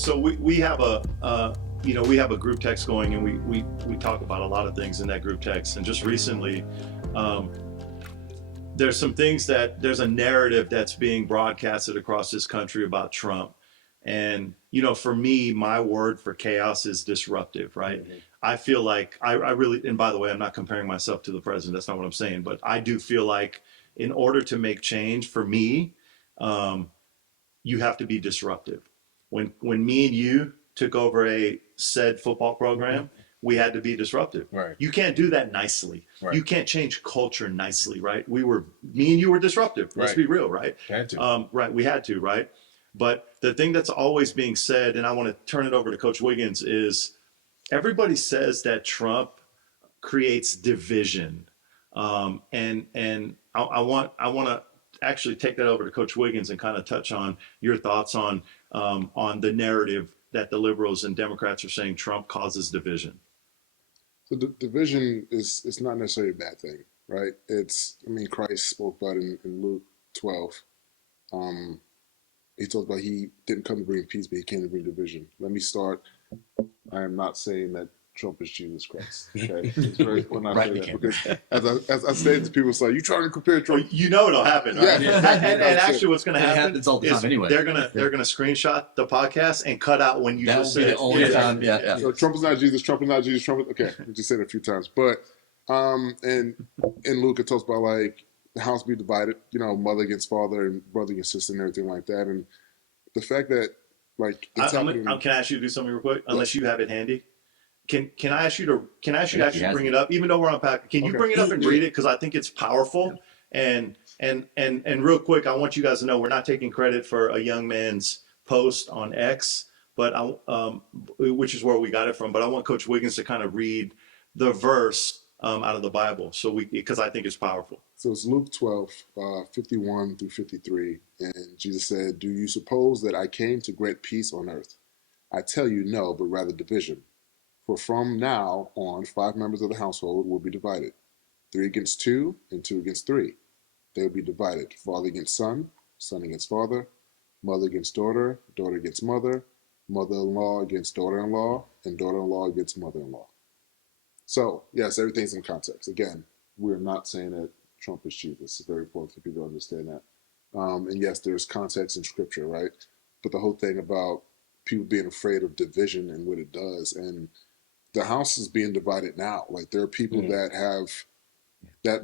So we have a we have a group text going, and we talk about a lot of things in that group text. And just recently, um, there's some things that there's a narrative that's being broadcasted across this country about Trump. And for me, my word for chaos is disruptive, right? Mm-hmm. I feel like I really, and by the way, I'm not comparing myself to the president. That's not what I'm saying. But I do feel like in order to make change for me, um, you have to be disruptive. When me and you took over a said football program, we had to be disruptive. Right. You can't do that nicely. Right. You can't change culture nicely, right? Me and you were disruptive. Let's Right. be real, right? Had to. Right. We had to, right? But the thing that's always being said, and I want to turn it over to Coach Wiggins, is everybody says that Trump creates division, and I want to actually take that over to Coach Wiggins and kind of touch on your thoughts on the narrative that the liberals and Democrats are saying Trump causes division. So the division is not necessarily a bad thing, right? Christ spoke about it in Luke 12. Um, he talked about he didn't come to bring peace, but he came to bring division. Let me start. I am not saying that Trump is Jesus Christ. Okay, it's very important not to say that, because as I say to people, it's like, you trying to compare Trump? It'll happen, right? Yeah. And actually, what's going to happen happens all the time is anyway. they're gonna screenshot the podcast and cut out when you That just will be said the only time. Yeah. So Trump is not Jesus. Trump is not Jesus. Okay, we just said it a few times, but and in Luke it talks about like the house be divided, mother against father and brother against sister and everything like that, and the fact that like it's happening. Can I ask you to do something real quick? Unless you have it handy. Can I ask you to actually bring it up, even though we're on pack? Can you bring it up and read it, because I think it's powerful. And real quick, I want you guys to know we're not taking credit for a young man's post on X, but which is where we got it from. But I want Coach Wiggins to kind of read the verse out of the Bible, because I think it's powerful. So it's Luke 12, 51 through 53, and Jesus said, "Do you suppose that I came to grant peace on earth? I tell you, no, but rather division. For from now on, 5 members of the household will be divided, 3 against 2, and 2 against 3. They will be divided, father against son, son against father, mother against daughter, daughter against mother, mother-in-law against daughter-in-law, and daughter-in-law against mother-in-law." So, yes, everything's in context. Again, we're not saying that Trump is Jesus. It's very important for people to understand that. And yes, there's context in scripture, right? But the whole thing about people being afraid of division and what it does, and the house is being divided now. Like, there are people that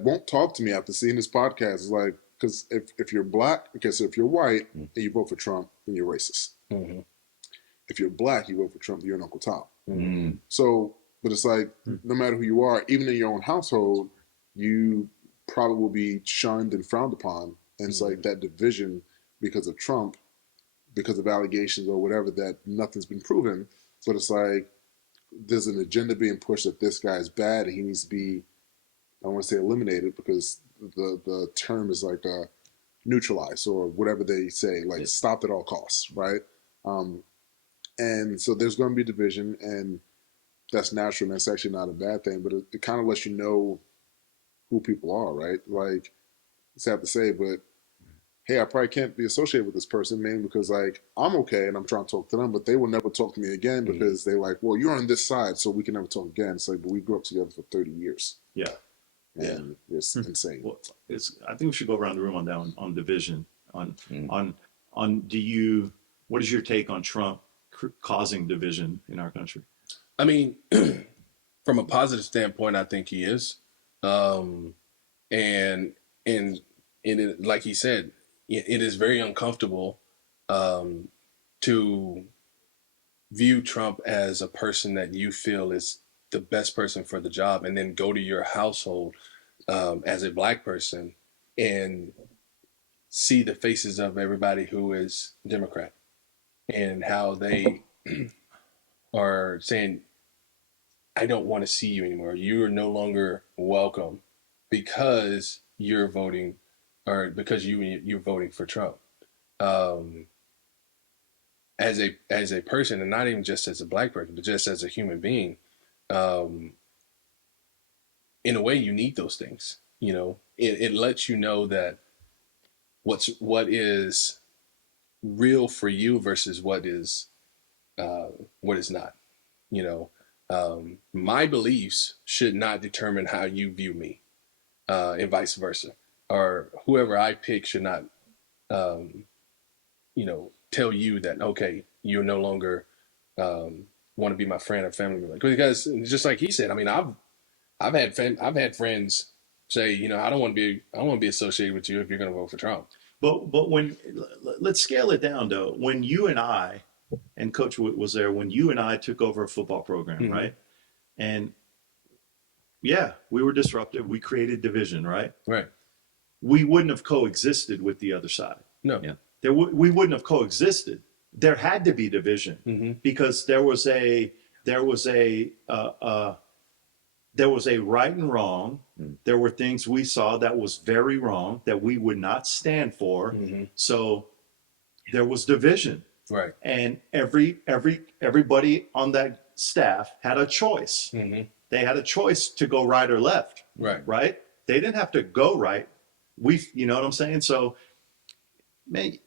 won't talk to me after seeing this podcast. It's like, because if you're black, so if you're white and you vote for Trump, then you're racist. Mm-hmm. If you're black, you vote for Trump, you're an Uncle Tom. Mm-hmm. So, but it's like, no matter who you are, even in your own household, you probably will be shunned and frowned upon. And it's like that division because of Trump, because of allegations or whatever, that nothing's been proven. But it's like, there's an agenda being pushed that this guy is bad and he needs to be, I don't want to say eliminated, because the term is like neutralized or whatever they say, like stopped at all costs, right? And so there's going to be division, and that's natural, and that's actually not a bad thing, but it kind of lets you know who people are, right? Like, it's sad to say, but hey, I probably can't be associated with this person, mainly because like I'm okay and I'm trying to talk to them, but they will never talk to me again because they're like, well, you're on this side, so we can never talk again. It's like, but we grew up together for 30 years. Yeah. And it's insane. Well, I think we should go around the room on that, on division, what is your take on Trump causing division in our country? I mean, from a positive standpoint, I think he is. And it, like he said, it is very uncomfortable to view Trump as a person that you feel is the best person for the job, and then go to your household as a black person and see the faces of everybody who is Democrat and how they are saying, I don't want to see you anymore. You are no longer welcome because you're voting, or because you're voting for Trump. As a person, and not even just as a black person, but just as a human being, in a way, you need those things. It lets you know that what is real for you versus what is what is not. You know, my beliefs should not determine how you view me, and vice versa. Or whoever I pick should not, you know, tell you that, okay, you no longer want to be my friend or family member. Because just like he said, I mean, I've had friends say, you know, I don't want to be associated with you if you're going to vote for Trump. But when let's scale it down though. When you and I and Coach was there, when you and I took over a football program, Mhm. right? And yeah, we were disruptive. We created division, right? Right. We wouldn't have coexisted with the other side. No. Yeah. We wouldn't have coexisted. There had to be division Mm-hmm. because there was a right and wrong. There were things we saw that was very wrong that we would not stand for. Mm-hmm. So there was division, Right. and everybody on that staff had a choice. Mm-hmm. They had a choice to go right or left. Right. Right. They didn't have to go right. You know what I'm saying? So, man,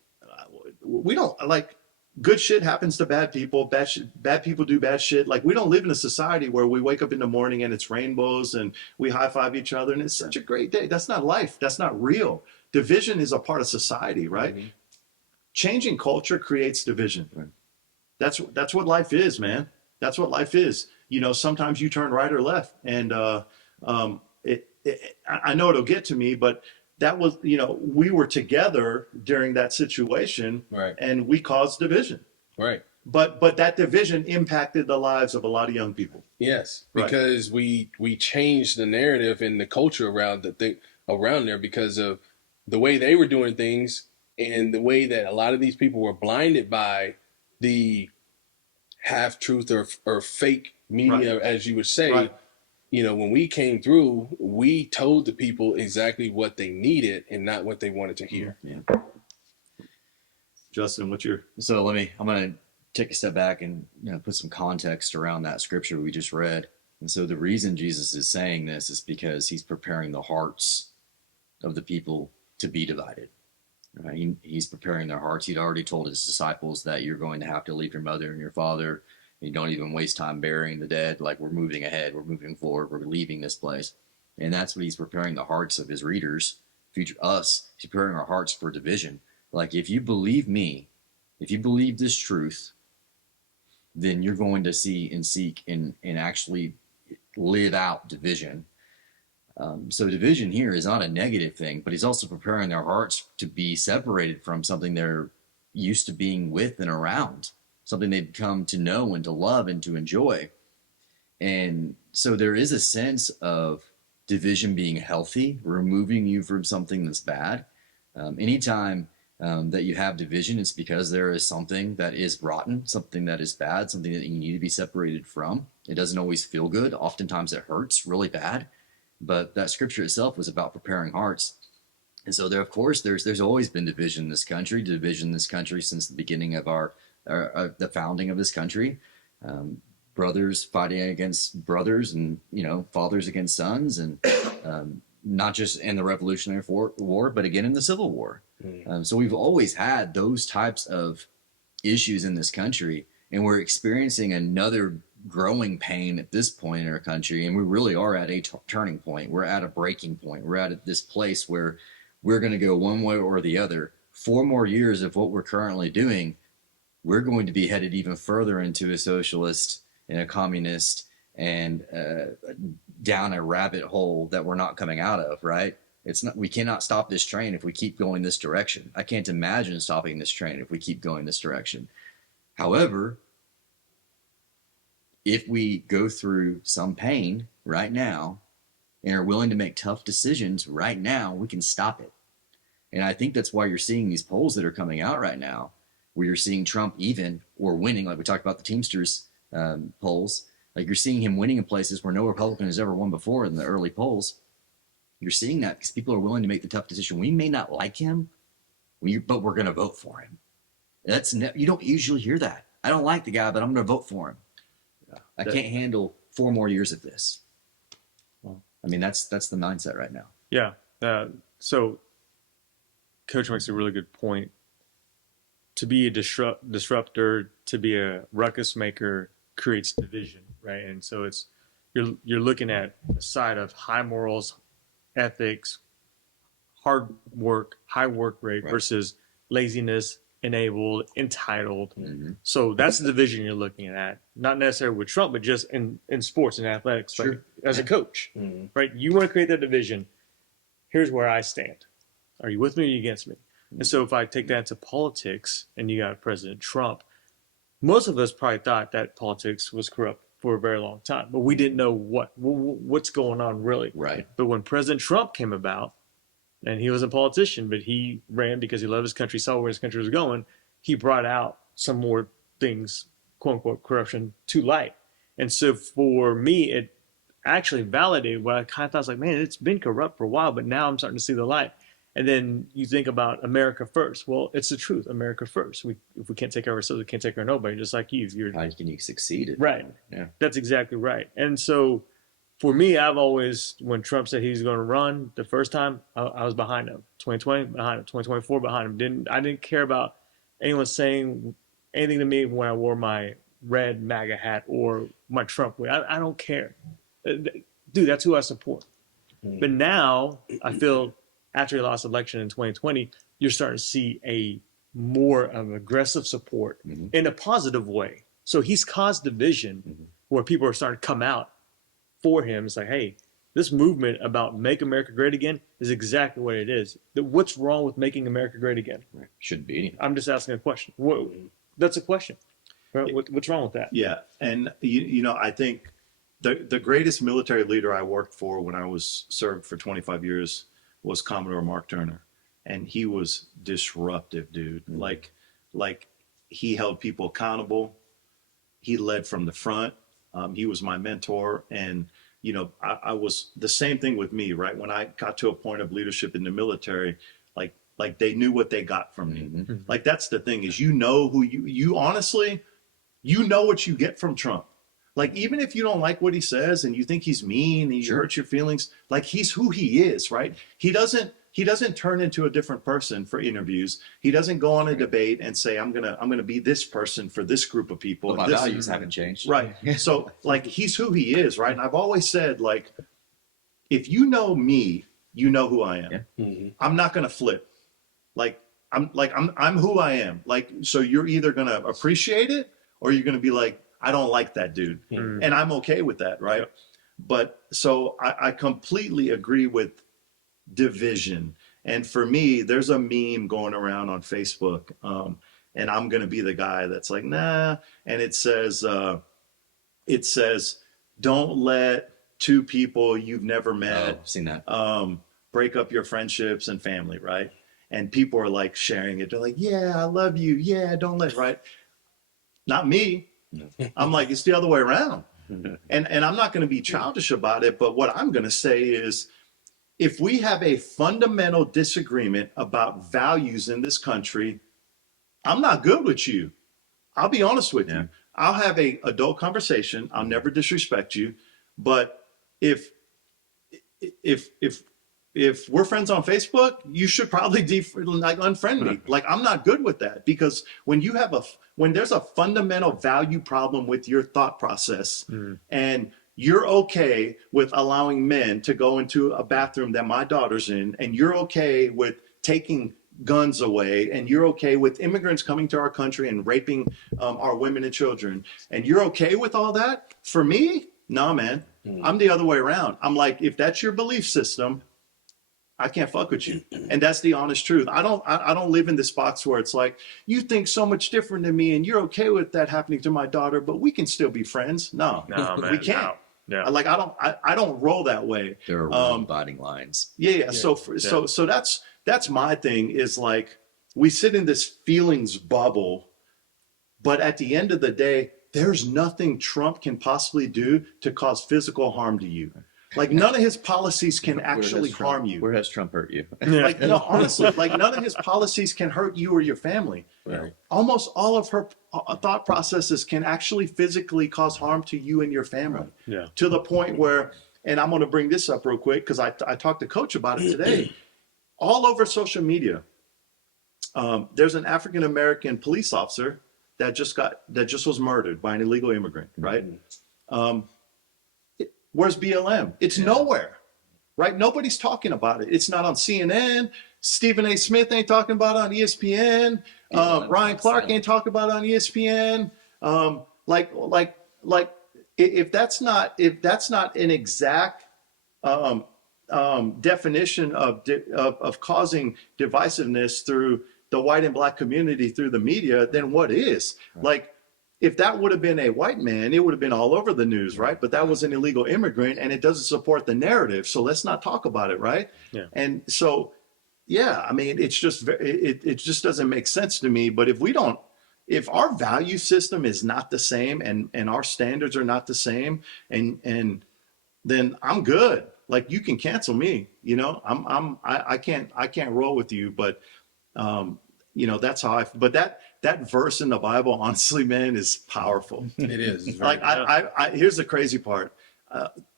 we don't like good shit happens to bad people. Bad people do bad shit. Like we don't live in a society where we wake up in the morning and it's rainbows and we high five each other and it's such a great day. That's not life. That's not real. Division is a part of society, right? Mm-hmm. Changing culture creates division. Right. That's what life is, man. That's what life is. You know, sometimes you turn right or left, and I know it'll get to me, but that was, you know, we were together during that situation, Right. and we caused division. Right. But that division impacted the lives of a lot of young people. Yes, Right. because we changed the narrative and the culture around around there because of the way they were doing things and the way that a lot of these people were blinded by the half truth or fake media, Right. as you would say. Right. You know, when we came through, we told the people exactly what they needed and not what they wanted to hear. Yeah. Justin, what's your So I'm going to take a step back and put some context around that scripture we just read. And so the reason Jesus is saying this is because he's preparing the hearts of the people to be divided. Right? He's preparing their hearts. He'd already told his disciples that you're going to have to leave your mother and your father. You don't even waste time burying the dead. Like, we're moving ahead. We're moving forward. We're leaving this place. And that's what he's preparing the hearts of his readers, future us. He's preparing our hearts for division. Like, if you believe me, if you believe this truth, then you're going to see and seek and actually live out division. So division here is not a negative thing, but he's also preparing their hearts to be separated from something they're used to being with and around, something they've come to know and to love and to enjoy. And so there is a sense of division being healthy, removing you from something that's bad. Anytime that you have division, it's because there is something that is rotten, something that is bad, something that you need to be separated from. It doesn't always feel good. Oftentimes it hurts really bad. But that scripture itself was about preparing hearts. And so there, of course, there's always been division in this country, since the beginning of the founding of this country. Brothers fighting against brothers, and fathers against sons, and not just in the Revolutionary War, but again in the Civil War. So we've always had those types of issues in this country, and we're experiencing another growing pain at this point in our country, and we really are at a turning point. We're at a breaking point. We're at this place where we're going to go one way or the other. 4 more years of what we're currently doing, we're going to be headed even further into a socialist and a communist and down a rabbit hole that we're not coming out of, right? We cannot stop this train if we keep going this direction. I can't imagine stopping this train if we keep going this direction. However, if we go through some pain right now and are willing to make tough decisions right now, we can stop it. And I think that's why you're seeing these polls that are coming out right now, where you're seeing Trump even or winning, like we talked about the Teamsters polls. Like, you're seeing him winning in places where no Republican has ever won before in the early polls. You're seeing that because people are willing to make the tough decision. We may not like him, but we're going to vote for him. You don't usually hear that. I don't like the guy, but I'm going to vote for him. I can't handle 4 more years of this. Well, I mean, that's the mindset right now. Yeah. So Coach makes a really good point to be a disruptor, to be a ruckus maker creates division, right? And so it's you're looking at a side of high morals, ethics, hard work, high work rate Right. versus laziness, enabled, entitled. Mhm. So that's the division you're looking at. Not necessarily with Trump, but just in sports and athletics, Sure. like as a coach, Mm-hmm. right? You want to create that division. Here's where I stand. Are you with me or are you against me? And so if I take that to politics and you got President Trump, most of us probably thought that politics was corrupt for a very long time, but we didn't know what's going on really. Right. But when President Trump came about, and he was a politician, but he ran because he loved his country, saw where his country was going, he brought out some more things, quote unquote, corruption to light. And so for me, it actually validated what I kind of thought. I was like, man, it's been corrupt for a while, but now I'm starting to see the light. And then you think about America first. Well, it's the truth. America first. If we can't take care of ourselves, we can't take care of nobody. Just like you're How can you succeed at right. Yeah. That's exactly right. And so for me, I've always, when Trump said he's going to run the first time, I was behind him. 2020, behind him. 2024, behind him. I didn't care about anyone saying anything to me when I wore my red MAGA hat or my Trump wig. I don't care. Dude, that's who I support. But now I feel after he lost the election in 2020, you're starting to see a more of aggressive support Mhm. in a positive way. So he's caused division where people are starting to come out for him. It's like, hey, this movement about make America great again is exactly what it is. What's wrong with making America great again? Right. Shouldn't be anything. I'm just asking a question. That's a question. Right? What's wrong with that? Yeah, and you know, I think the greatest military leader I worked for when I was served for 25 years was Commodore Mark Turner, and he was disruptive, dude. Like he held people accountable. He led from the front. He was my mentor, and you know, I was the same thing with me, right? When I got to a point of leadership in the military, like they knew what they got from me. Mhm. Like that's the thing is, you know who you honestly, you know what you get from Trump. Like even if you don't like what he says and you think he's mean and you Sure. hurt your feelings, like he's who he is, right? He doesn't turn into a different person for interviews. He doesn't go on a debate and say, I'm gonna be this person for this group of people. But my and this, values haven't changed. right. So like he's who he is, right? And I've always said, like, if you know me, you know who I am. Yeah. I'm not gonna flip. I'm who I am. Like, so you're either gonna appreciate it or you're gonna be like, I don't like that dude. Mm. And I'm okay with that, right? Yep. But so I completely agree with division. And for me, there's a meme going around on Facebook, and I'm gonna be the guy that's like, nah. And it says, don't let two people you've never Oh, met I've seen that. break up your friendships and family, right? And people are like sharing it. They're like, yeah, I love you. Yeah, don't let, right? Not me. I'm like, it's the other way around. And I'm not going to be childish about it, but what I'm going to say is if we have a fundamental disagreement about values in this country, I'm not good with you. I'll be honest with Yeah. you. I'll have a adult conversation. I'll never disrespect you. But if we're friends on Facebook, you should probably unfriend me. Like I'm not good with that because when there's a fundamental value problem with your thought process and you're okay with allowing men to go into a bathroom that my daughter's in, and you're okay with taking guns away, and you're okay with immigrants coming to our country and raping our women and children, and you're okay with all that, for me, nah, man. I'm the other way around. I'm like, if that's your belief system, I can't fuck with you. And that's the honest truth. I don't live in this box where it's like, you think so much different than me and you're okay with that happening to my daughter, but we can still be friends. No, No, man, we can't. no. Yeah. Like, I don't roll that way. There are real dividing lines. Yeah. So that's my thing is like, we sit in this feelings bubble, but at the end of the day, there's nothing Trump can possibly do to cause physical harm to you. Like none of his policies can actually harm you. Where has Trump hurt you? Like, no, honestly, like none of his policies can hurt you or your family. Right. Almost all of her thought processes can actually physically cause harm to you and your family. Yeah. To the point where, and I'm going to bring this up real quick because I talked to Coach about it today. All over social media, there's an African American police officer that just was murdered by an illegal immigrant, right? Where's BLM? It's nowhere, right? Nobody's talking about it. It's not on CNN. Stephen A. Smith ain't talking about it on ESPN. Ryan Clark ain't talking about it on ESPN. If that's not an exact definition of causing divisiveness through the white and black community through the media, then what is? Like, if that would have been a white man, it would have been all over the news, right? But that was an illegal immigrant, and it doesn't support the narrative. So let's not talk about it, right? Yeah. And so, yeah, I mean, it's just it just doesn't make sense to me. But if our value system is not the same, and our standards are not the same, and then I'm good. Like, you can cancel me, you know. I can't roll with you, but you know, that's how but that verse in the Bible, honestly, man, is powerful. It is. It's very Like, I here's the crazy part.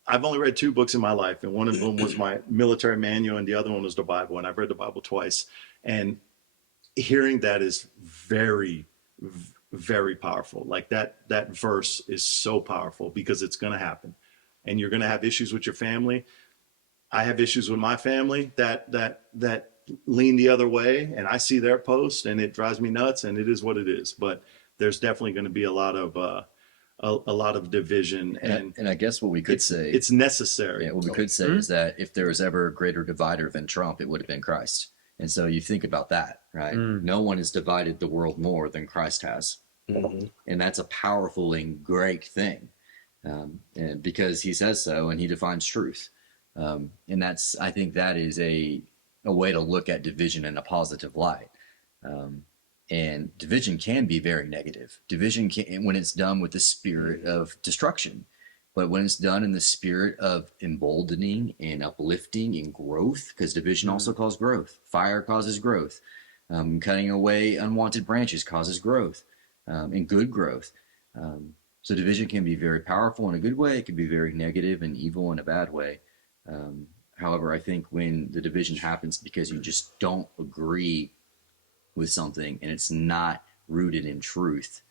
I've only read 2 books in my life, and one of them was my military manual, and the other one was the Bible. And I've read the Bible twice, and hearing that is very, very powerful. Like, that verse is so powerful, because it's going to happen, and you're going to have issues with your family. I have issues with my family that lean the other way, and I see their posts, and it drives me nuts, and it is what it is. But there's definitely going to be a lot of division, And I guess what we could say, it's necessary. yeah, what we could say is that if there was ever a greater divider than Trump, it would have been Christ. And so you think about that, right? No one has divided the world more than Christ has. And that's a powerful and great thing. And because he says so, and he defines truth. And I think that is a way to look at division in a positive light. And division can be very negative. Division can, when it's done with the spirit of destruction, but when it's done in the spirit of emboldening and uplifting and growth, because division also causes growth. Fire causes growth. Cutting away unwanted branches causes growth, and good growth. So division can be very powerful in a good way. It can be very negative and evil in a bad way. However, I think when the division happens because you just don't agree with something and it's not rooted in truth,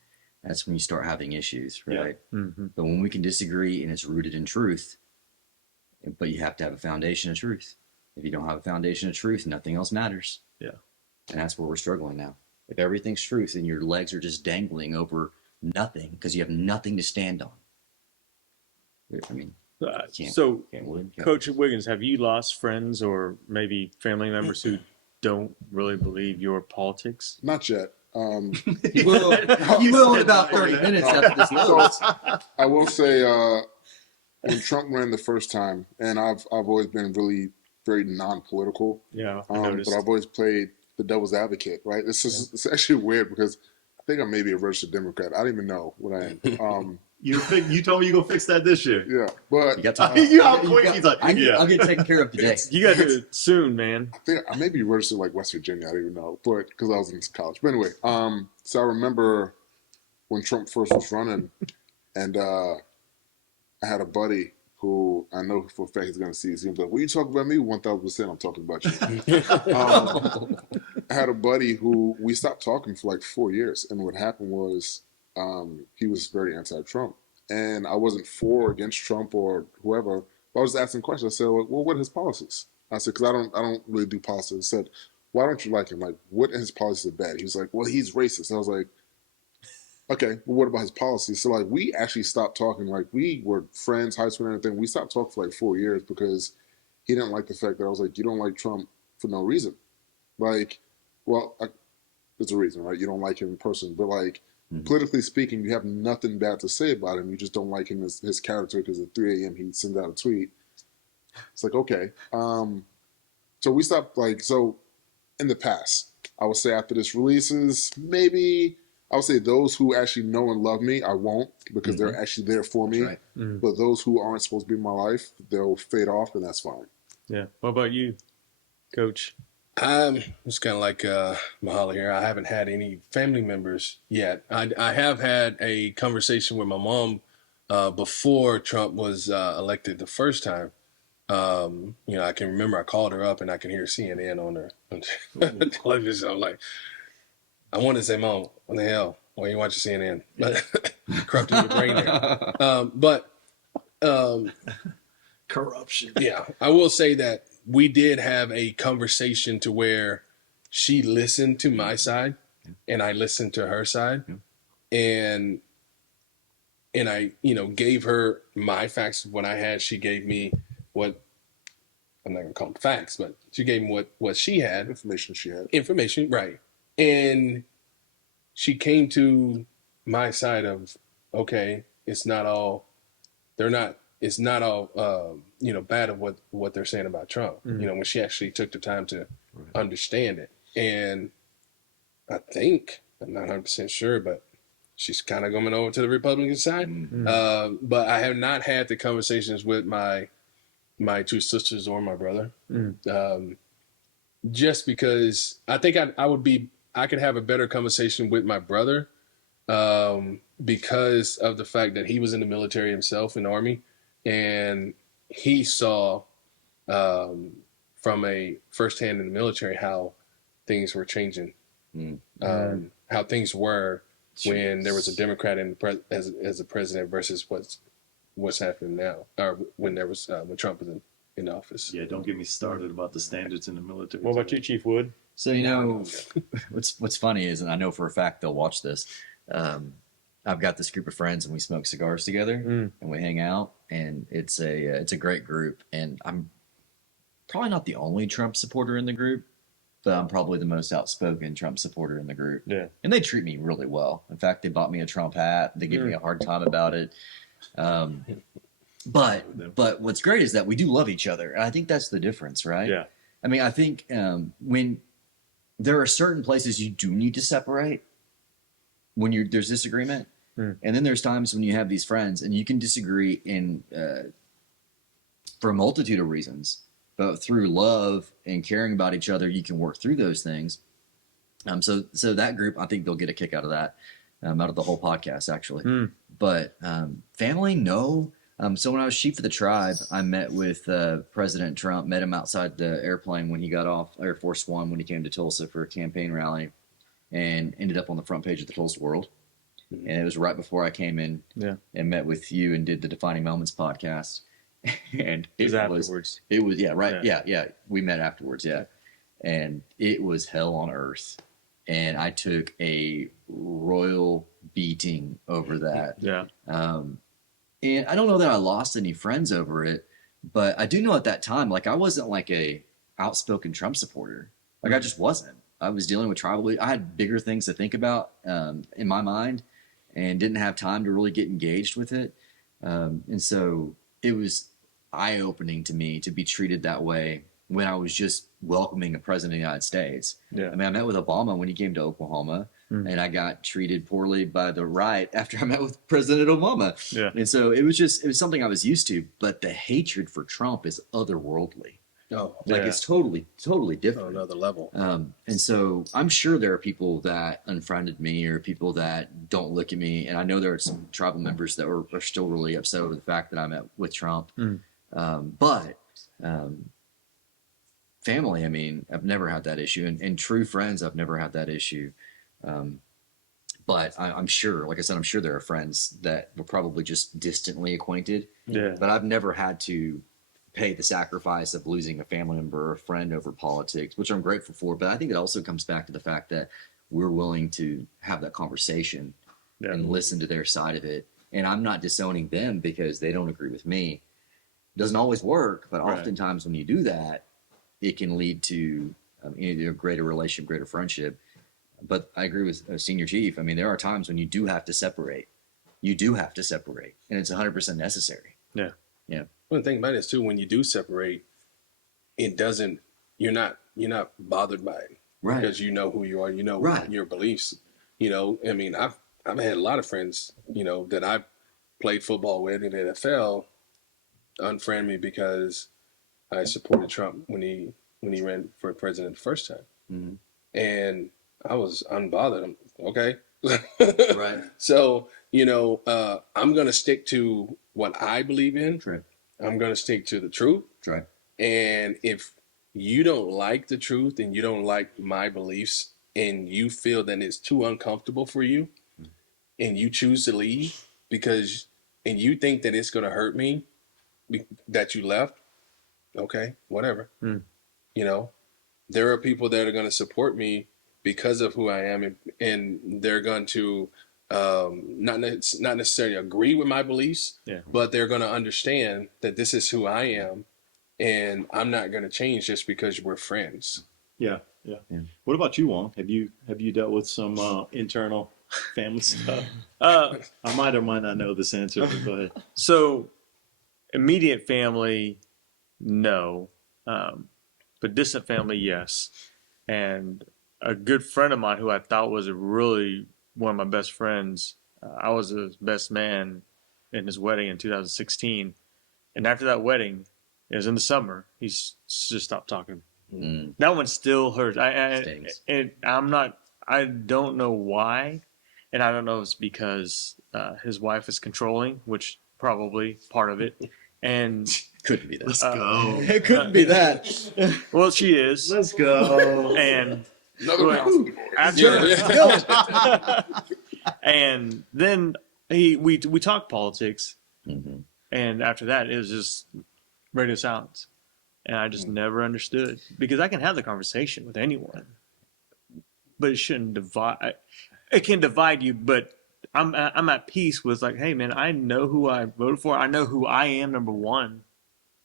that's when you start having issues, right? Yeah. But when we can disagree and it's rooted in truth, but you have to have a foundation of truth. If you don't have a foundation of truth, nothing else matters. Yeah. And that's where we're struggling now. If everything's truth and your legs are just dangling over nothing because you have nothing to stand on. I mean, So, can't win. Coach Wiggins, have you lost friends or maybe family members who don't really believe your politics? Not yet. You will in about 30 minutes after this goes. I will say, when Trump ran the first time, and I've always been really very non-political. Yeah, I But noticed. I've always played the devil's advocate, right? It's actually weird because I think I'm maybe a registered Democrat. I don't even know what I am. You told me you're gonna fix that this year. Yeah, but You got time. You know how quick he's like, yeah. I'll get taken care of today. You got to do it soon, man. I think I may be registered like West Virginia. I don't even know, but because I was in college. But anyway, so I remember when Trump first was running, and I had a buddy who I know for a fact he's going to see this. He was like, "When you talk about me, 1,000% I'm talking about you." I had a buddy who we stopped talking for like 4 years, and what happened was he was very anti-Trump, and I wasn't for or against Trump or whoever. But I was asking questions. I said, "Well, what are his policies?" I said, "Because I don't really do policies." I said, "Why don't you like him? Like, what in his policies are bad?" He was like, "Well, he's racist." I was like, "Okay, well, what about his policies?" So like, we actually stopped talking. Like, we were friends, high school and everything. We stopped talking for like 4 years because he didn't like the fact that I was like, "You don't like Trump for no reason." Like, well, there's a reason, right? You don't like him in person, but like, politically speaking, you have nothing bad to say about him. You just don't like him as his character because at 3 a.m. he sends out a tweet. It's like, okay. So we stopped, like, so in the past, I would say after this releases, maybe I would say those who actually know and love me, I won't because they're actually there for me. That's right. But those who aren't supposed to be in my life, they'll fade off, and that's fine. Yeah. What about you, Coach? It's kind of like Mahala here. I haven't had any family members yet. I have had a conversation with my mom before Trump was elected the first time. I can remember I called her up and I can hear CNN on her television. I'm like, I wanted to say, Mom, what the hell? Why are you watching CNN? But corrupting your brain there. But Corruption. yeah, I will say that we did have a conversation to where she listened to my side and I listened to her side. And I, gave her my facts of what I had. She gave me what, I'm not gonna call them facts, but she gave me what she had. Information she had. Information, right. And she came to my side of, okay, it's not all bad of what they're saying about Trump. When she actually took the time to understand it. And I think, I'm not 100% sure, but she's kind of going over to the Republican side. But I have not had the conversations with my two sisters or my brother. Just because I think I could have a better conversation with my brother because of the fact that he was in the military himself, in the Army, and he saw from a firsthand in the military how things were changing, how things were when there was a Democrat as a president versus what's happening now, or when when Trump was in office. Yeah, don't get me started about the standards in the military. What about you, Chief Wood? So what's funny is, and I know for a fact they'll watch this. I've got this group of friends, and we smoke cigars together, and we hang out, and it's a great group. And I'm probably not the only Trump supporter in the group, but I'm probably the most outspoken Trump supporter in the group. Yeah. And they treat me really well. In fact, they bought me a Trump hat. They give me a hard time about it. But what's great is that we do love each other, and I think that's the difference, right? Yeah. I mean, I think when there are certain places you do need to separate when there's disagreement, and then there's times when you have these friends and you can disagree for a multitude of reasons, but through love and caring about each other, you can work through those things. So that group, I think they'll get a kick out of that, out of the whole podcast, actually. But family, no. So when I was chief of the tribe, I met with President Trump, met him outside the airplane when he got off Air Force One when he came to Tulsa for a campaign rally, and ended up on the front page of the Tulsa World. And it was right before I came in and met with you and did the Defining Moments podcast. And it afterwards. It was right. Yeah. We met afterwards. Yeah. And it was hell on earth. And I took a royal beating over that. Yeah. And I don't know that I lost any friends over it, but I do know at that time, like I wasn't like a outspoken Trump supporter. Like I just wasn't. I was dealing with tribal. I had bigger things to think about in my mind, and didn't have time to really get engaged with it. And so it was eye-opening to me to be treated that way when I was just welcoming a president of the United States. Yeah. I mean, I met with Obama when he came to Oklahoma, and I got treated poorly by the right after I met with President Obama. Yeah. And so it was something I was used to, but the hatred for Trump is otherworldly. Oh, Like it's totally on different. another level. And so I'm sure there are people that unfriended me or people that don't look at me. And I know there are some tribal members that are still really upset over the fact that I met with Trump. But family, I mean, I've never had that issue. And true friends, I've never had that issue. But I'm sure, like I said, I'm sure there are friends that were probably just distantly acquainted. Yeah. But I've never had to pay the sacrifice of losing a family member or a friend over politics, which I'm grateful for. But I think it also comes back to the fact that we're willing to have that conversation and listen to their side of it. And I'm not disowning them because they don't agree with me. It doesn't always work, but oftentimes when you do that, it can lead to either a greater relationship, greater friendship. But I agree with Senior Chief. I mean, there are times when you do have to separate. You do have to separate, and it's 100% necessary. Yeah. Yeah. One thing about it is too, when you do separate, you're not bothered by it, Right. Because you know who you are, your beliefs. I mean, I've had a lot of friends, that I've played football with in the NFL, unfriend me because I supported Trump when he ran for president the first time, and I was unbothered. I'm okay. Right. So, I'm going to stick to what I believe in. True. I'm going to stick to the truth. Right. And if you don't like the truth and you don't like my beliefs and you feel that it's too uncomfortable for you and you choose to leave and you think that it's going to hurt me that you left, okay, whatever. Mm. You know, there are people that are going to support me because of who I am, and they're going to not necessarily agree with my beliefs, Yeah. but they're going to understand that this is who I am, and I'm not going to change just because we're friends. Yeah. What about you, Wong? Have you dealt with some internal family stuff? I might or might not know this answer, but go ahead. So, immediate family, no, but distant family, yes. And a good friend of mine who I thought was really one of my best friends, I was his best man in his wedding in 2016. And after that wedding, it was in the summer, he's just stopped talking. Mm. That one still hurts. Stings. I don't know why. And I don't know if it's because his wife is controlling, which probably part of it. And Couldn't be Let's that. go. It couldn't be that. well, she is. Let's go. And Another Well, bounce ball. after and then we talked politics, Mhm. and after that it was just radio silence, and I just never understood, because I can have the conversation with anyone, but it shouldn't divide. It can divide you, but I'm at peace with, like, hey man, I know who I voted for. I know who I am, number one,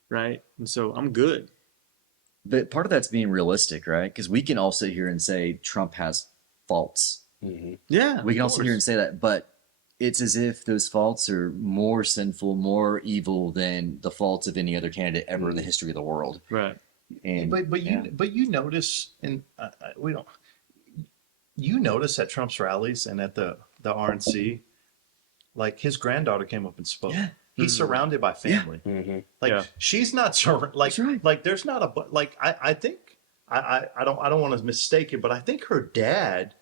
right? And so I'm good. But part of that's being realistic, right? Because we can all sit here and say Trump has faults. Mm-hmm. Yeah, We can all of sit here and course. say that, but it's as if those faults are more sinful, more evil than the faults of any other candidate ever in the history of the world. Right. And But you notice, and we don't. You notice at Trump's rallies and at the RNC, like, his granddaughter came up and spoke. Yeah. He's surrounded by family. Mm-hmm. Like, Yeah. she's not like That's right. like there's not a like I think I don't want to mistake it, but I think her dad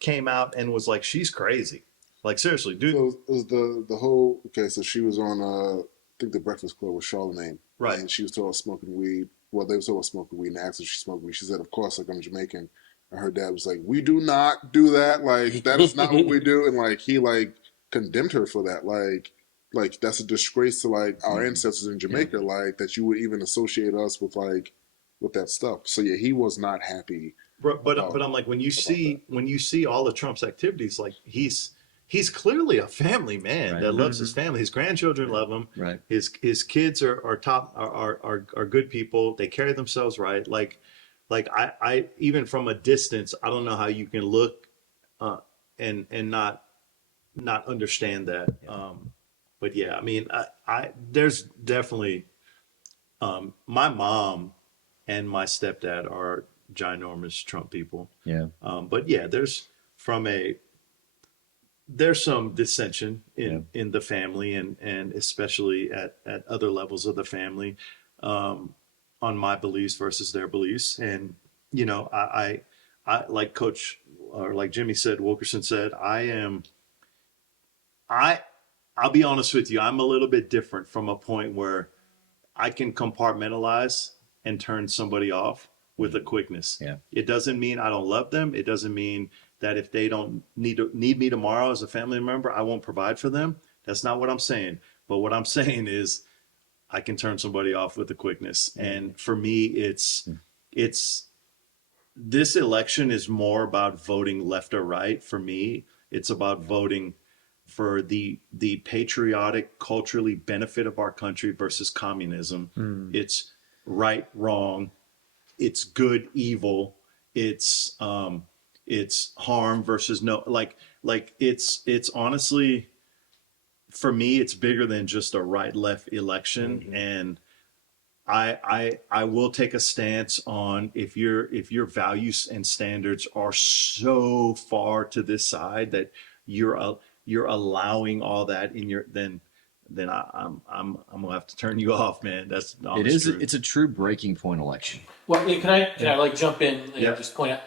came out and was like, she's crazy. Like, seriously, dude. So it was the whole, okay, so she was on I think the Breakfast Club with Charlamagne. Right. And she was told smoking weed. Well, they were told smoking weed, and they asked if she smoked weed. She said, of course, like, I'm Jamaican. And her dad was like, we do not do that. Like, that is not what we do. And like, he like condemned her for that. Like that's a disgrace to like our ancestors in Jamaica, like that you would even associate us with that stuff. So yeah, he was not happy. But I'm like, when you see all of Trump's activities, like, he's clearly a family man Right. that loves his family. His grandchildren love him. right. His kids are good people. They carry themselves right. Like I even from a distance, I don't know how you can look and not understand that. But yeah, I mean, I there's definitely my mom and my stepdad are ginormous Trump people. Yeah. But yeah, there's some dissension in the family and especially at other levels of the family on my beliefs versus their beliefs. And you know, I like Coach or like Jimmy said, Wilkerson said, I'll be honest with you, I'm a little bit different from a point where I can compartmentalize and turn somebody off with a quickness. Yeah. It doesn't mean I don't love them. It doesn't mean that if they don't need me tomorrow as a family member, I won't provide for them. That's not what I'm saying. But what I'm saying is I can turn somebody off with a quickness. And for me, it's this election is more about voting left or right. For me, it's about voting for the patriotic, culturally benefit of our country versus communism. It's right, wrong. It's good, evil. It's harm versus no. Like it's honestly, for me, it's bigger than just a right left election. Mm-hmm. And I will take a stance on if your values and standards are so far to this side that you're allowing all that in your then I'm gonna have to turn you off, man. That's the honest It is. truth. It's a true breaking point election. Well, yeah, can I like jump in and Yeah. just point out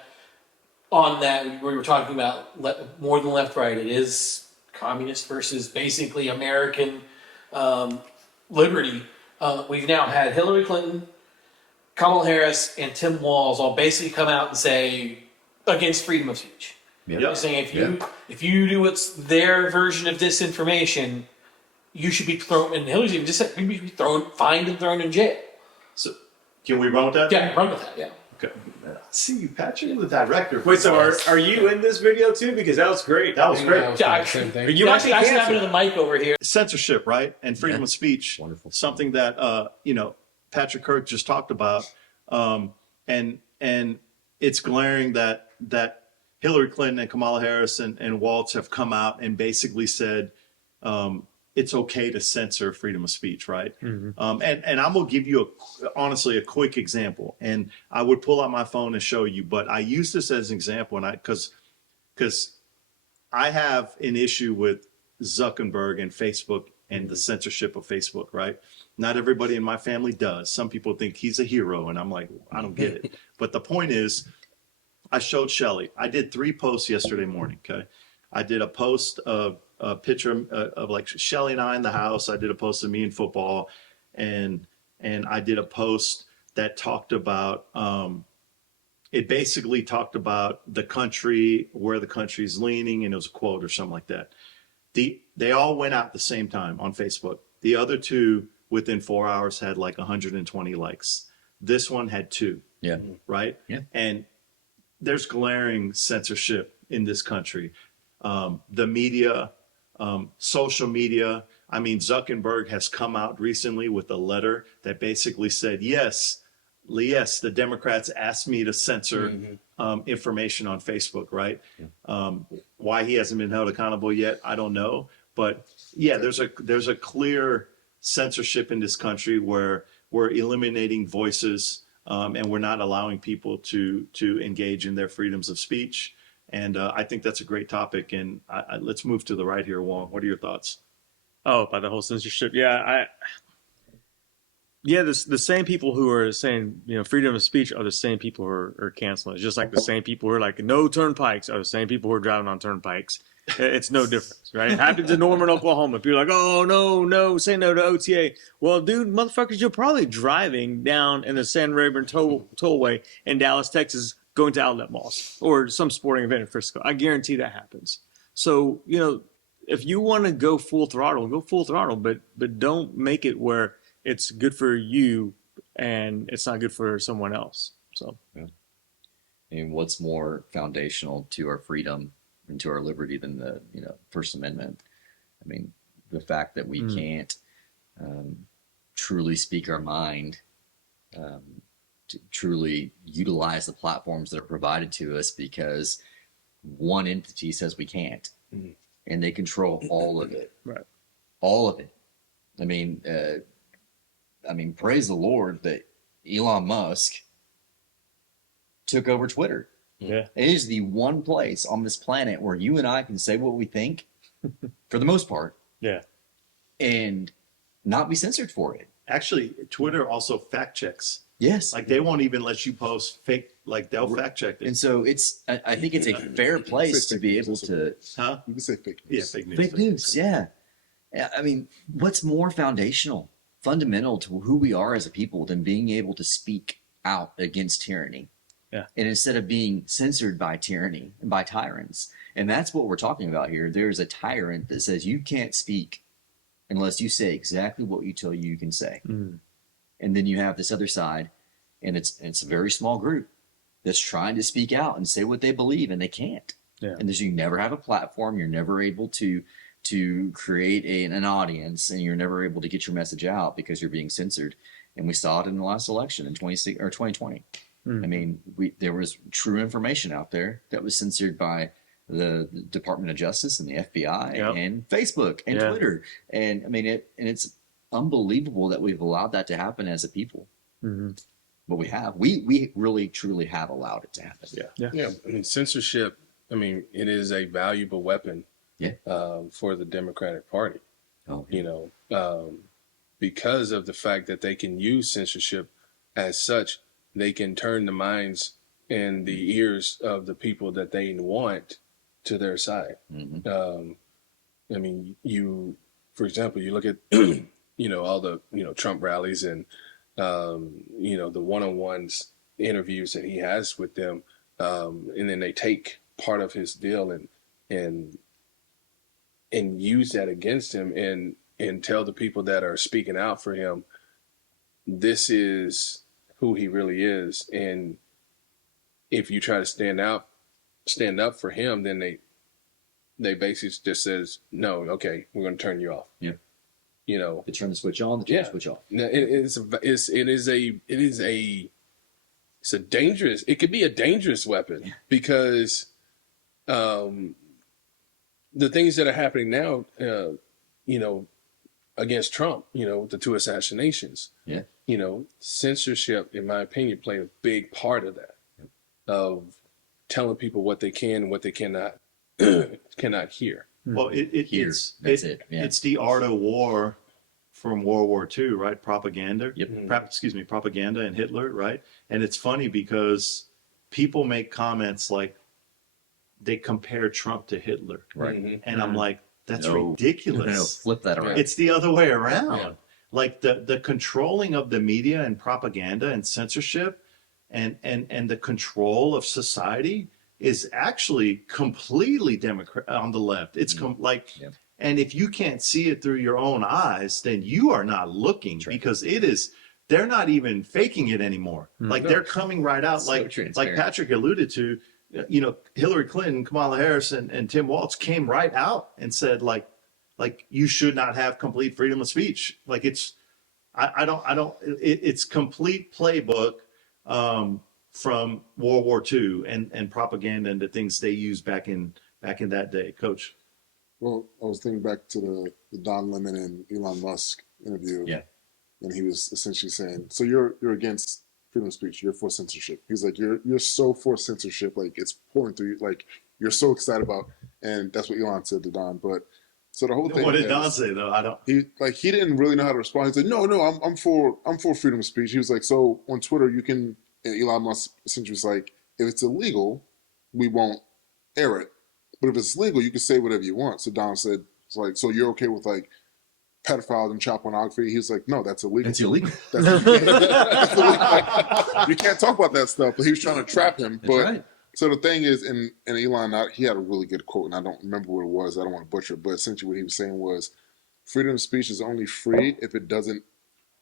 on that we were talking about more than left right. It is communist versus basically American liberty. We've now had Hillary Clinton, Kamala Harris, and Tim Walz all basically come out and say against freedom of speech. Yep. They're saying if you do what's their version of disinformation, you should be thrown. And Hillary's even just said you should be fined and thrown in jail. So, can we run with that? Yeah, run with that. Yeah. Okay. See you, Patrick, the director. Wait, so are you in this video too? Because that was great. That was great. I was Yeah, thinking the same thing. You You might actually, be I should have canceled. another mic over here. Censorship, right, and freedom Yeah. of speech. Wonderful. Something that Patrick Kirk just talked about, and it's glaring that Hillary Clinton and Kamala Harris and Waltz have come out and basically said it's okay to censor freedom of speech, right? And I'm gonna give you honestly a quick example, and I would pull out my phone and show you, but I use this as an example, and because I have an issue with Zuckerberg and Facebook and the censorship of Facebook, right? Not everybody in my family does. Some people think he's a hero, and I'm like, I don't get it. But the point is, I showed Shelly. I did 3 posts yesterday morning. Okay, I did a post of a picture of like Shelly and I in the house. I did a post of me in football, and I did a post that talked about. It basically talked about the country, where the country's leaning, and it was a quote or something like that. They all went out at the same time on Facebook. The other 2 within 4 hours had like 120 likes. This one had 2. Yeah. Right. Yeah. And there's glaring censorship in this country. The media, social media. I mean, Zuckerberg has come out recently with a letter that basically said, yes, the Democrats asked me to censor information on Facebook, right? Why he hasn't been held accountable yet, I don't know. But yeah, there's a clear censorship in this country where we're eliminating voices and we're not allowing people to engage in their freedoms of speech. And I think that's a great topic. And let's move to the right here, Wong. What are your thoughts? Oh, by the whole censorship. Yeah, the same people who are saying, freedom of speech are the same people who are canceling. It's just like the same people who are like, no turnpikes are the same people who are driving on turnpikes. It's no difference, right? It happens in Norman, Oklahoma. People are like, oh, no, say no to OTA. Well, dude, motherfuckers, you're probably driving down in the San Rayburn Tollway in Dallas, Texas, going to outlet malls or some sporting event in Frisco. I guarantee that happens. So, if you want to go full throttle, but don't make it where it's good for you and it's not good for someone else. So, I mean, what's more foundational to our freedom and to our liberty than the First Amendment? I mean, the fact that we can't truly speak our mind, to truly utilize the platforms that are provided to us because one entity says we can't, and they control all of it. Right. All of it. I mean, praise the Lord that Elon Musk took over Twitter. yeah. It is the one place on this planet where you and I can say what we think, for the most part, Yeah. and not be censored for it. Actually, Twitter also fact checks. Yes. Like they won't even let you post fake. Like they'll fact check it. And so I think it's a fair place to be able to. Huh? You can say fake Yeah, news. fake news. Fake news, yeah. I mean, what's more fundamental to who we are as a people than being able to speak out against tyranny? Yeah. And instead of being censored by tyranny and by tyrants. And that's what we're talking about here. There's a tyrant that says you can't speak unless you say exactly what you tell you can say. And then you have this other side, and it's a very small group that's trying to speak out and say what they believe, and they can't. Yeah. And you never have a platform. You're never able to create an audience, and you're never able to get your message out because you're being censored. And we saw it in the last election in 2020. I mean, there was true information out there that was censored by the Department of Justice and the FBI Yep. and Facebook and Yeah. Twitter. And I mean, it's unbelievable that we've allowed that to happen as a people. But we have. We really, truly have allowed it to happen. Yeah, I mean, censorship, I mean, it is a valuable weapon Yeah. for the Democratic Party, Oh, because of the fact that they can use censorship as such. They can turn the minds and the ears of the people that they want to their side. mhm. I mean, for example, you look at, all the, Trump rallies and, the one-on-ones interviews that he has with them. and then they take part of his deal and use that against him and tell the people that are speaking out for him, this is who he really is. And if you try to stand up for him, then they basically just says, no, okay, we're going to turn you off. Yep. You know, They turn the switch on, they turn Yeah. the switch off. now, it's a dangerous, it could be a dangerous weapon because, the things that are happening now, you know, against Trump, you know, the 2 assassinations, Yeah. you know, censorship, in my opinion, played a big part of that, of telling people what they can and what they cannot hear. Well, Here, it's that's it. Yeah. It's the art of war from World War II, right? Propaganda. Yep. Propaganda and Hitler, right? And it's funny because people make comments like they compare Trump to Hitler, Right. Mhm. and I'm like, that's No. ridiculous. No, flip that around. It's the other way around. Yeah. Like the controlling of the media and propaganda and censorship and the control of society is actually completely Democrat on the left. It's Yeah. and if you can't see it through your own eyes, then you are not looking That's right. because it is. They're not even faking it anymore. Like No. they're coming right out. So like transparent. Patrick alluded to, you know, Hillary Clinton, Kamala Harris, and Tim Walz came right out and said like you should not have complete freedom of speech. Like it's, it's complete playbook from World War II and propaganda and the things they used back in that day, Coach. Well, I was thinking back to the Don Lemon and Elon Musk interview. Yeah. And he was essentially saying, so you're against freedom of speech, you're for censorship. He's like, you're so for censorship, like it's pouring through you, like you're so excited about, and that's what Elon said to Don. But so the whole thing. What did is- Don say though? I don't. he didn't really know how to respond. He said, no, I'm for freedom of speech. He was like, so on Twitter you can, and Elon Musk essentially was like, if it's illegal, we won't air it. But if it's legal, you can say whatever you want. So Don said, it's like, so you're okay with like pedophiles and child pornography? He was like, no, that's illegal. It's illegal. That's illegal. Like, you can't talk about that stuff. But he was trying to trap him. That's But right. so the thing is, and Elon, he had a really good quote, and I don't remember what it was. I don't want to butcher it, but essentially what he was saying was, freedom of speech is only free if it doesn't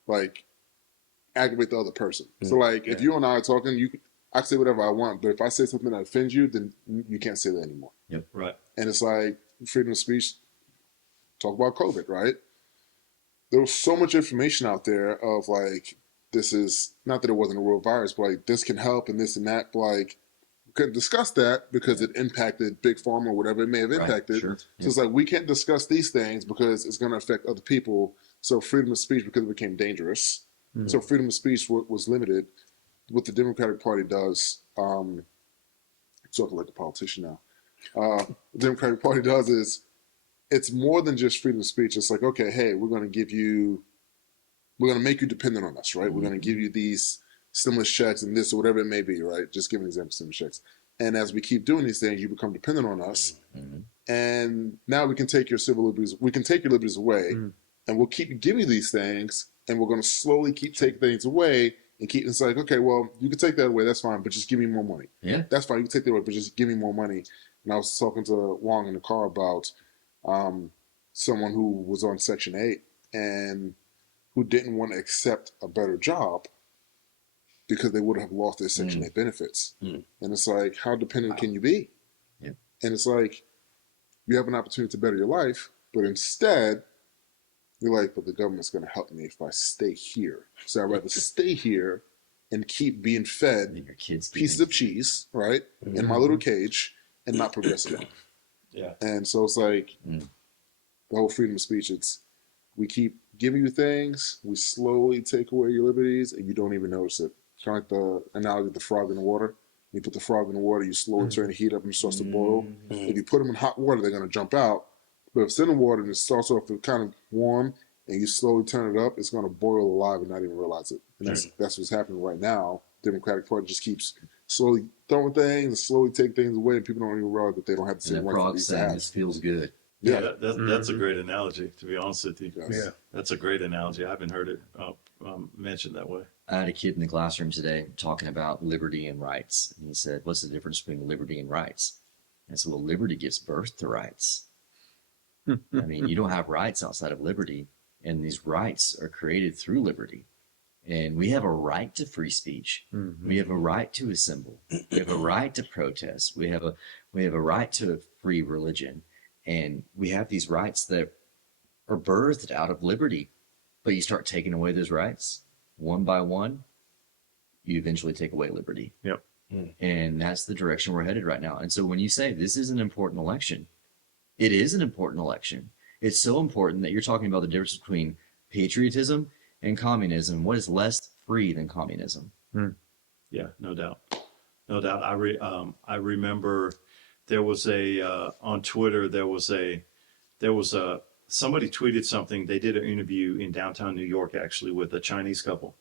like aggravate the other person. So like, if you and I are talking, I can say whatever I want, but if I say something that offends you, then you can't say that anymore. Right. And it's like freedom of speech. Talk about COVID, right? There was so much information out there of like, this is not that it wasn't a real virus, but like this can help and this and that. But like, we couldn't discuss that because it impacted big pharma or whatever it may have Right, impacted. sure. So it's like we can't discuss these things because it's going to affect other people. So freedom of speech, because it became dangerous. So freedom of speech was limited. What the Democratic Party does, talking like a politician now. The Democratic Party does is it's more than just freedom of speech. It's like, okay, hey, we're going to make you dependent on us, right? We're going to give you these stimulus checks and this or whatever it may be, right? Just give an example, stimulus checks. And as we keep doing these things, you become dependent on us. Mhm. And now we can take your civil liberties, we can take your liberties away, and we'll keep giving you these things, and we're going to slowly keep taking things away and keep, it's like, okay, well, you can take that away, that's fine, but just give me more money. Yeah. That's fine, you can take that away, but just give me more money. And I was talking to Wong in the car about someone who was on Section 8 and who didn't want to accept a better job because they would have lost their Section 8 benefits. And it's like, how dependent can you be? Yeah. And it's like, you have an opportunity to better your life, but instead, you're like, but the government's going to help me if I stay here. So I'd rather stay here and keep being fed And your kids pieces of cheese, right, in my little cage and not progress in life. Yeah. And so it's like the whole freedom of speech. It's we keep giving you things, we slowly take away your liberties, and you don't even notice it. Kind of like the analogy of the frog in the water. You put the frog in the water, you slowly turn the heat up and it starts to boil. If you put them in hot water, they're going to jump out. But if it's in the water and it starts off kind of warm and you slowly turn it up, it's going to boil alive and not even realize it. And that's what's happening right now. Democratic Party just keeps slowly throwing things and slowly take things away, and people don't even realize that they don't have the And same that rights that frog they used to saying, have. this feels good. Yeah. That's a great analogy, to be honest with you. Yes. That's a great analogy. I haven't heard it mentioned that way. I had a kid in the classroom today talking about liberty and rights. And he said, what's the difference between liberty and rights? And I said, well, liberty gives birth to rights. I mean, you don't have rights outside of liberty, and these rights are created through liberty. And we have a right to free speech. We have a right to assemble. We have a right to protest. We have a right to free religion. And we have these rights that are birthed out of liberty. But you start taking away those rights one by one, you eventually take away liberty. Yep. And that's the direction we're headed right now. And so when you say this is an important election, it is an important election. It's so important that you're talking about the difference between patriotism and communism. What is less free than communism? Yeah, no doubt, no doubt. I remember there was on Twitter somebody tweeted something. They did an interview in downtown New York actually with a Chinese couple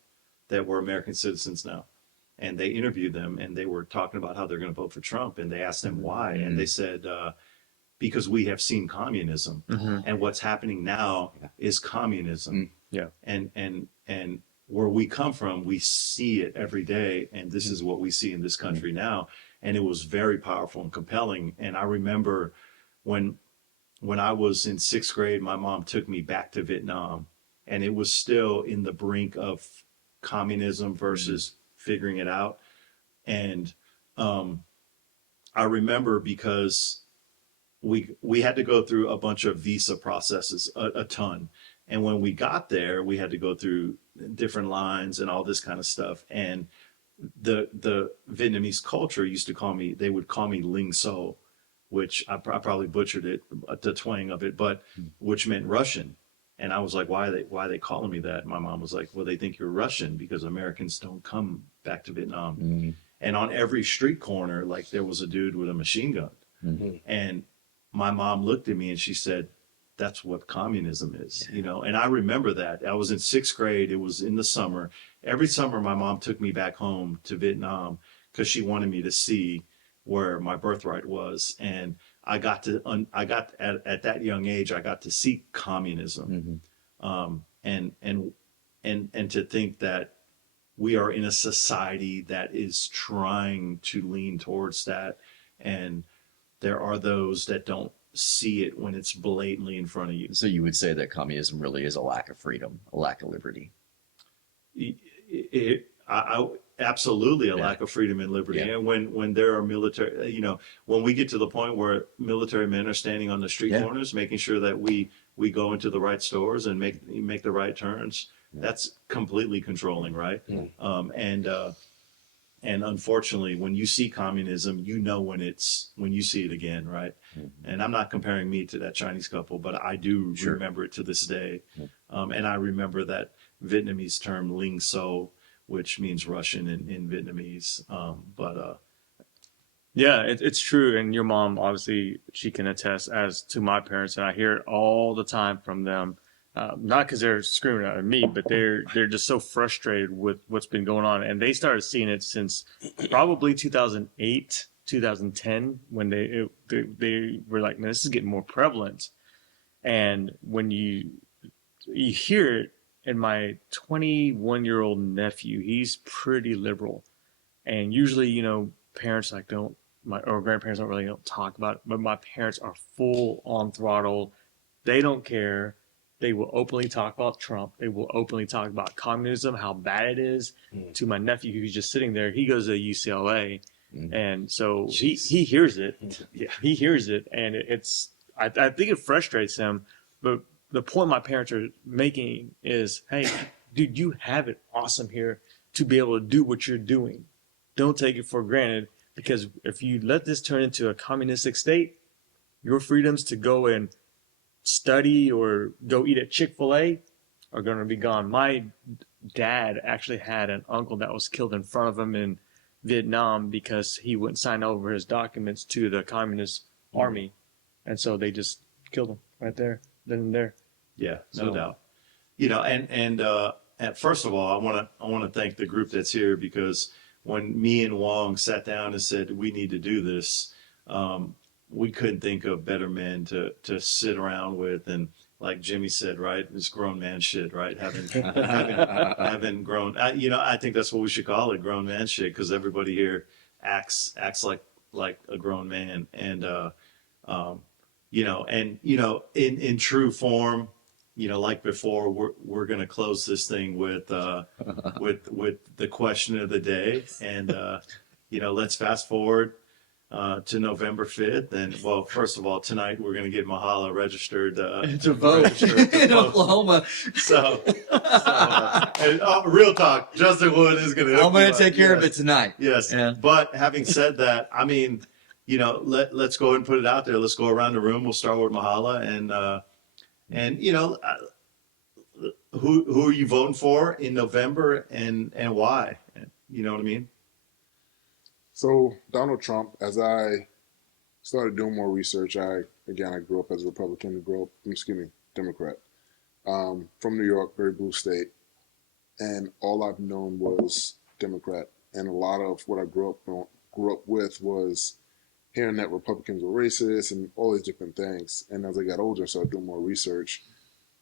that were American citizens now, and they interviewed them and they were talking about how they're going to vote for Trump, and they asked them why, and they said because we have seen communism, and what's happening now is communism. Yeah. And where we come from, we see it every day, and this is what we see in this country now. And it was very powerful and compelling. And I remember when I was in 6th grade, my mom took me back to Vietnam, and it was still in the brink of communism versus figuring it out. And I remember because we had to go through a bunch of visa processes, a ton. And when we got there, we had to go through different lines and all this kind of stuff. And the Vietnamese culture used to they would call me Ling So, which I probably butchered it, the twang of it, but which meant Russian. And I was like, why are they calling me that? My mom was like, well, they think you're Russian because Americans don't come back to Vietnam. And on every street corner, like there was a dude with a machine gun. And my mom looked at me and she said, that's what communism is, you know? And I remember that. I was in 6th grade. It was in the summer. Every summer, my mom took me back home to Vietnam because she wanted me to see where my birthright was. And I got at that young age, I got to see communism. And to think that we are in a society that is trying to lean towards that. And there are those that don't see it when it's blatantly in front of you. So you would say that communism really is a lack of freedom, a lack of liberty. Absolutely a lack of freedom and liberty. Yeah. And when there are military, you know, when we get to the point where military men are standing on the street corners, making sure that we go into the right stores and make the right turns, that's completely controlling, right? And unfortunately, when you see communism, you know when you see it again, right? And I'm not comparing me to that Chinese couple, but I do remember it to this day. And I remember that Vietnamese term Ling So, which means Russian in Vietnamese. Yeah, it's true. And your mom, obviously, she can attest as to my parents, and I hear it all the time from them. Not because they're screaming at me, but they're just so frustrated with what's been going on. And they started seeing it since probably 2008, 2010, when they were like, man, this is getting more prevalent. And when you hear it, and my 21-year-old nephew, he's pretty liberal. And usually, you know, parents or grandparents don't talk about it, but my parents are full on throttle. They don't care. They will openly talk about Trump. They will openly talk about communism, how bad it is. To my nephew, who's just sitting there, he goes to UCLA, and so he hears it. Yeah, he hears it, and I think it frustrates him. But the point my parents are making is, hey, dude, you have it awesome here to be able to do what you're doing. Don't take it for granted, because if you let this turn into a communistic state, your freedoms to go and study or go eat at Chick-fil-A are going to be gone. My dad actually had an uncle that was killed in front of him in Vietnam because he wouldn't sign over his documents to the communist army. And so they just killed him right there, then and there. Yeah, no doubt. You know, and first of all, I want to thank the group that's here, because when me and Wong sat down and said we need to do this, we couldn't think of better men to sit around with and like Jimmy said, right? It's grown man shit, right? Having grown, I think that's what we should call it, grown man shit, because everybody here acts like a grown man, and in true form, like before, we're gonna close this thing with the question of the day, and let's fast forward to November 5th. And well, first of all, tonight we're going to get Mahala registered To vote registered to in vote. Oklahoma. Real talk, Justin Wood is going to. I'm going to take care of it tonight. Yes. Yeah. But having said that, I mean, let's go ahead and put it out there. Let's go around the room. We'll start with Mahala, and who are you voting for in November, and why? You know what I mean? So Donald Trump, as I started doing more research, I grew up as a Republican, Democrat, from New York, very blue state, and all I've known was Democrat, and a lot of what I grew up with was hearing that Republicans were racist and all these different things. And as I got older, started doing more research,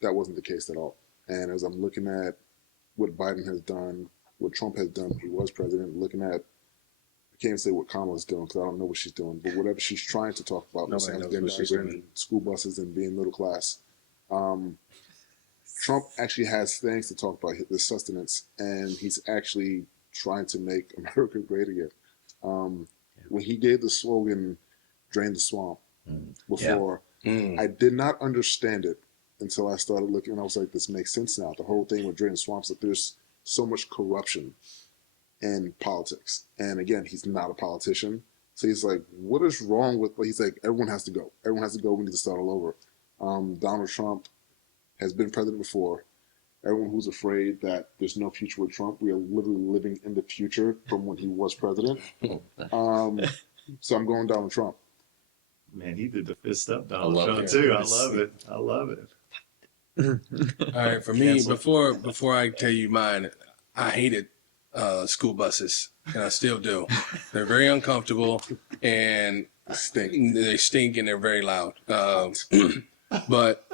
that wasn't the case at all. And as I'm looking at what Biden has done, what Trump has done when he was president, looking at, I can't say what Kamala's doing because I don't know what she's doing, but whatever she's trying to talk about, Nobody knows transgender what she's children, doing. school buses, and being middle class. Trump actually has things to talk about, the sustenance, and he's actually trying to make America great again. When he gave the slogan, "Drain the swamp," before, I did not understand it until I started looking, and I was like, this makes sense now. The whole thing with drain the swamps, that there's so much corruption in politics. And again, he's not a politician. So he's like, what is wrong with, he's like, everyone has to go. Everyone has to go. We need to start all over. Donald Trump has been president before. Everyone who's afraid that there's no future with Trump, we are literally living in the future from when he was president. So I'm going Donald Trump. Man, he did the fist up Donald love Trump it. too. I love it. I love it. All right, for me, Cancel. before I tell you mine, I hated school buses, and I still do. They're very uncomfortable, and they stink, and they're very loud. But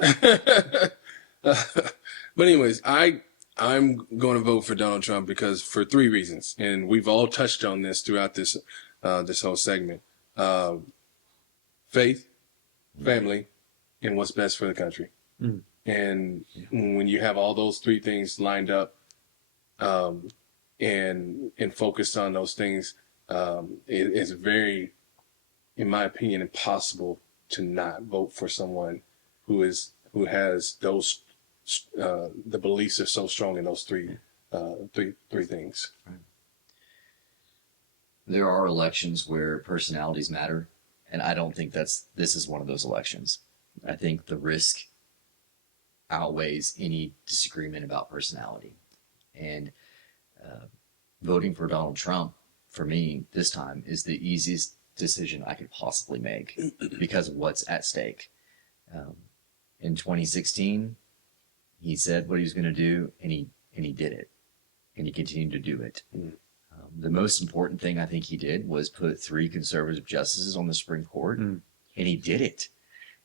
anyways, I'm going to vote for Donald Trump because for 3 reasons, and we've all touched on this throughout this whole segment: faith, family, and what's best for the country. And when you have all those 3 things lined up, and focused on those things, it is very, in my opinion, impossible to not vote for someone who has those the beliefs are so strong in those three things. There are elections where personalities matter, and I don't think this is one of those elections. I think the risk outweighs any disagreement about personality. And voting for Donald Trump, for me, this time, is the easiest decision I could possibly make because of what's at stake. In 2016, he said what he was going to do, and he did it, and he continued to do it. The most important thing I think he did was put 3 conservative justices on the Supreme Court, and he did it.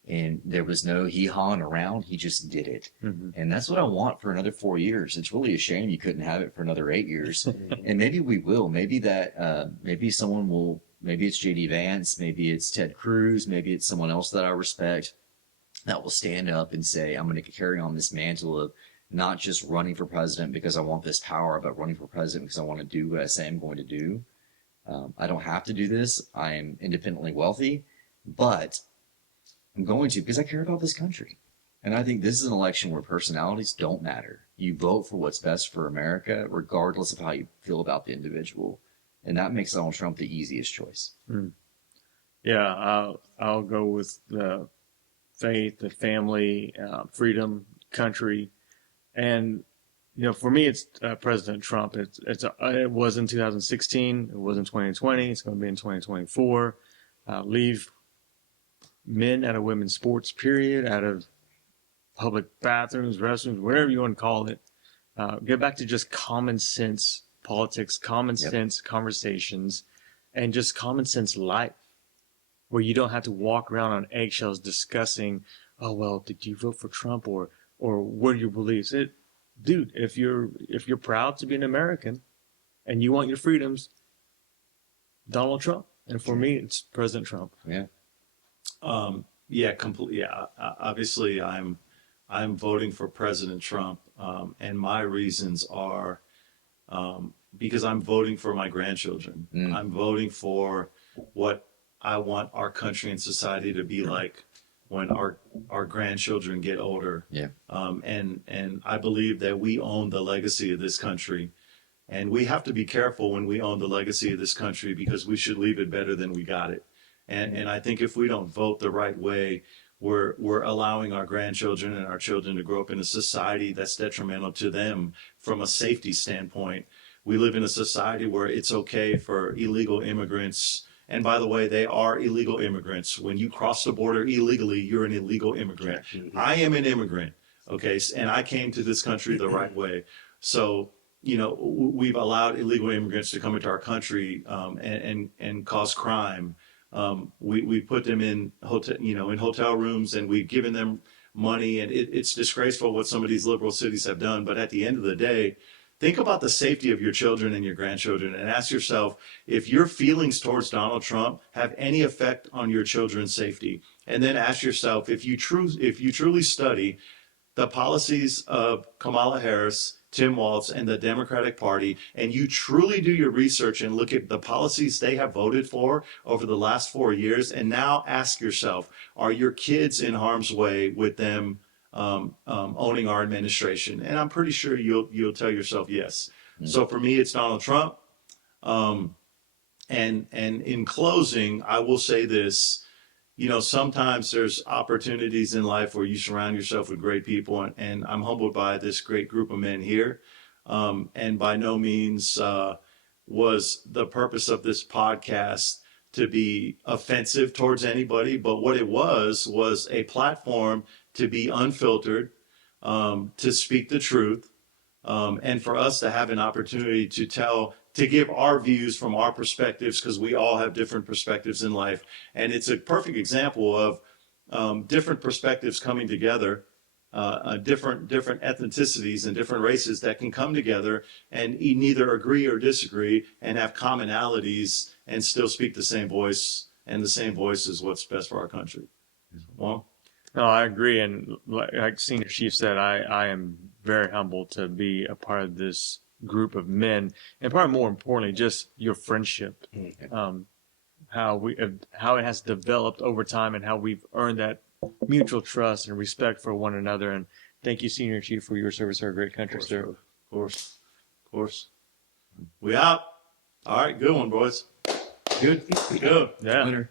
And there was no hee-hawing around. He just did it. And that's what I want for another 4 years. It's really a shame you couldn't have it for another 8 years. And maybe we will. Maybe that, maybe someone will, maybe it's J.D. Vance, maybe it's Ted Cruz, maybe it's someone else that I respect that will stand up and say, I'm going to carry on this mantle of not just running for president because I want this power, but running for president because I want to do what I say I'm going to do. I don't have to do this. I am independently wealthy, but I'm going to because I care about this country. And I think this is an election where personalities don't matter. You vote for what's best for America, regardless of how you feel about the individual. And that makes Donald Trump the easiest choice. Yeah, I'll go with the faith, the family, freedom, country. And, for me, it's President Trump. It was in 2016. It was in 2020. It's going to be in 2024. Leave men out of women's sports, period, out of public bathrooms, restrooms, whatever you want to call it. Get back to just common sense politics, common sense conversations, and just common sense life, where you don't have to walk around on eggshells discussing oh well, did you vote for Trump or what are your beliefs? Dude, if you're proud to be an American and you want your freedoms, Donald Trump. And for me, it's President Trump. Yeah. Yeah, completely. Yeah, obviously, I'm voting for President Trump, and my reasons are because I'm voting for my grandchildren. I'm voting for what I want our country and society to be like when our grandchildren get older. Yeah. And I believe that we own the legacy of this country. And we have to be careful when we own the legacy of this country because we should leave it better than we got it. And I think if we don't vote the right way, we're allowing our grandchildren and our children to grow up in a society that's detrimental to them from a safety standpoint. We live in a society where it's okay for illegal immigrants. And by the way, they are illegal immigrants. When you cross the border illegally, you're an illegal immigrant. I am an immigrant, okay, and I came to this country the right way. So, we've allowed illegal immigrants to come into our country and cause crime. We put them in hotel rooms, and we've given them money, and it's disgraceful what some of these liberal cities have done. But at the end of the day, think about the safety of your children and your grandchildren, and ask yourself if your feelings towards Donald Trump have any effect on your children's safety. And then ask yourself if you truly study the policies of Kamala Harris, Tim Walz, and the Democratic Party, and you truly do your research and look at the policies they have voted for over the last 4 years, and now ask yourself, are your kids in harm's way with them owning our administration? And I'm pretty sure you'll tell yourself yes. So for me, it's Donald Trump. And in closing, I will say this. Sometimes there's opportunities in life where you surround yourself with great people, and I'm humbled by this great group of men here. And by no means was the purpose of this podcast to be offensive towards anybody, but what it was a platform to be unfiltered, to speak the truth, and for us to have an opportunity to give our views from our perspectives, because we all have different perspectives in life. And it's a perfect example of different perspectives coming together, different ethnicities and different races that can come together and neither agree or disagree and have commonalities and still speak the same voice. And the same voice is what's best for our country. Well, No, I agree. And like Senior Chief said, I am very humbled to be a part of this group of men, and probably more importantly, just your friendship, how it has developed over time, and how we've earned that mutual trust and respect for one another. And thank you, Senior Chief, for your service to our great country, sir. Of course. We out. All right, good one, boys. Good. Yeah. Winner.